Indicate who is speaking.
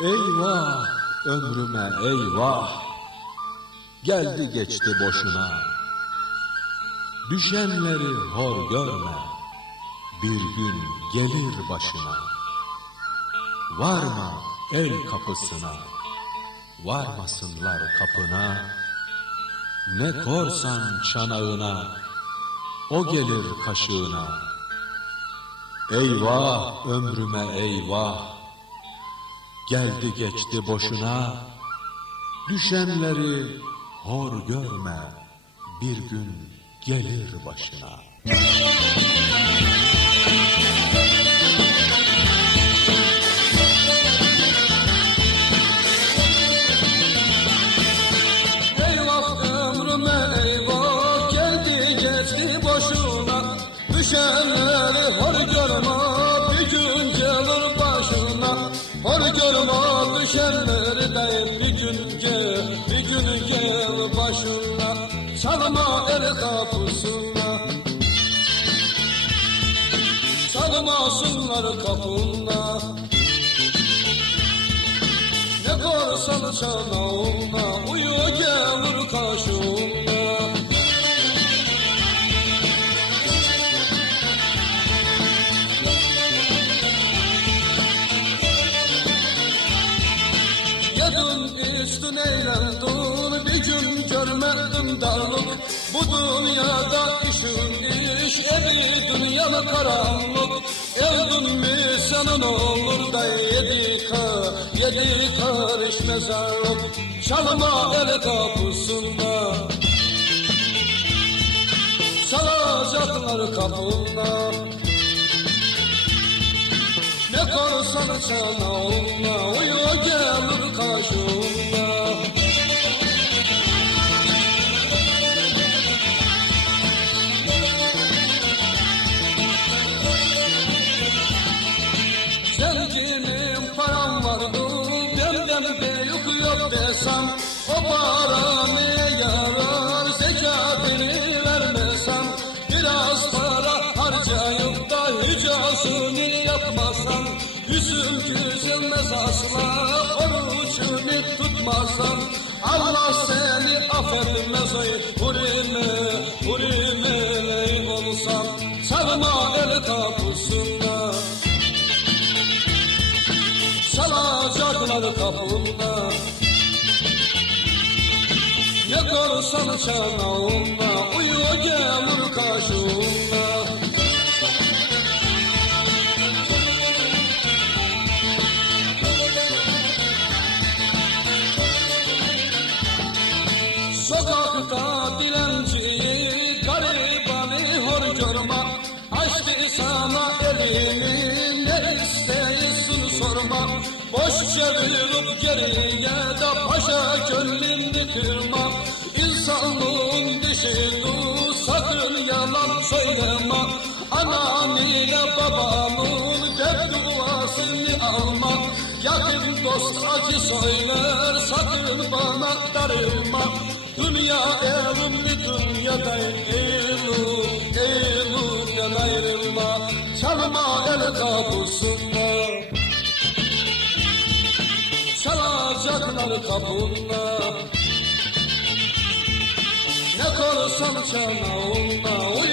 Speaker 1: Eyvah! Ömrüme. Eyvah! Geldi geçti boşuna. Düşenleri hor görme. Bir gün gelir başına. Varma el kapısına. Varmasınlar kapına. Ne korsan çanağına O gelir kaşığına. Eyvah ömrüme eyvah Geldi geçti boşuna. Düşenleri hor görme. Bir gün gelir başına
Speaker 2: gel başına Çalma el kapısına. Çalmasınlar kapına ne korsan çanağına Uyu gelir kaşığına İçtin eğlendin Bir gün görmedin darlık Bu dünyada işin iş Evi dünyalı karanlık Evdin mi senin olur da yedi kar Yedi karış mezarlık. Çalma el kapısında. Çalacaklar kapına ne korsan çanağına Uyu gelir kaşığına Zenginim param vardı Benden büyük yok desem O para neye yarar Zekatını vermesem Biraz para harcayıp da Hücasını yapmasam Yüzüm güzelmez asla Orucunu tutmasam Allah seni affetmez oy Hurime, hurime leyim olsam Çalma el kapısında Çalacaklar kapımda Ne korsan çanağımda Uyu gelir kaşığımda çevirip geriye de Paşa gönlünü kırma İnsanlığın dişidir Sakın yalan söyleme. Anan ile babanın Dert duasını alma. Yakın dost acı söyler Sakın bana darılma. Dünya evimli dünyada Eylül, Eylül'den ayrılma. Çalma el kapısında Çalacaklar kapına Ne korsan çanağına Uyu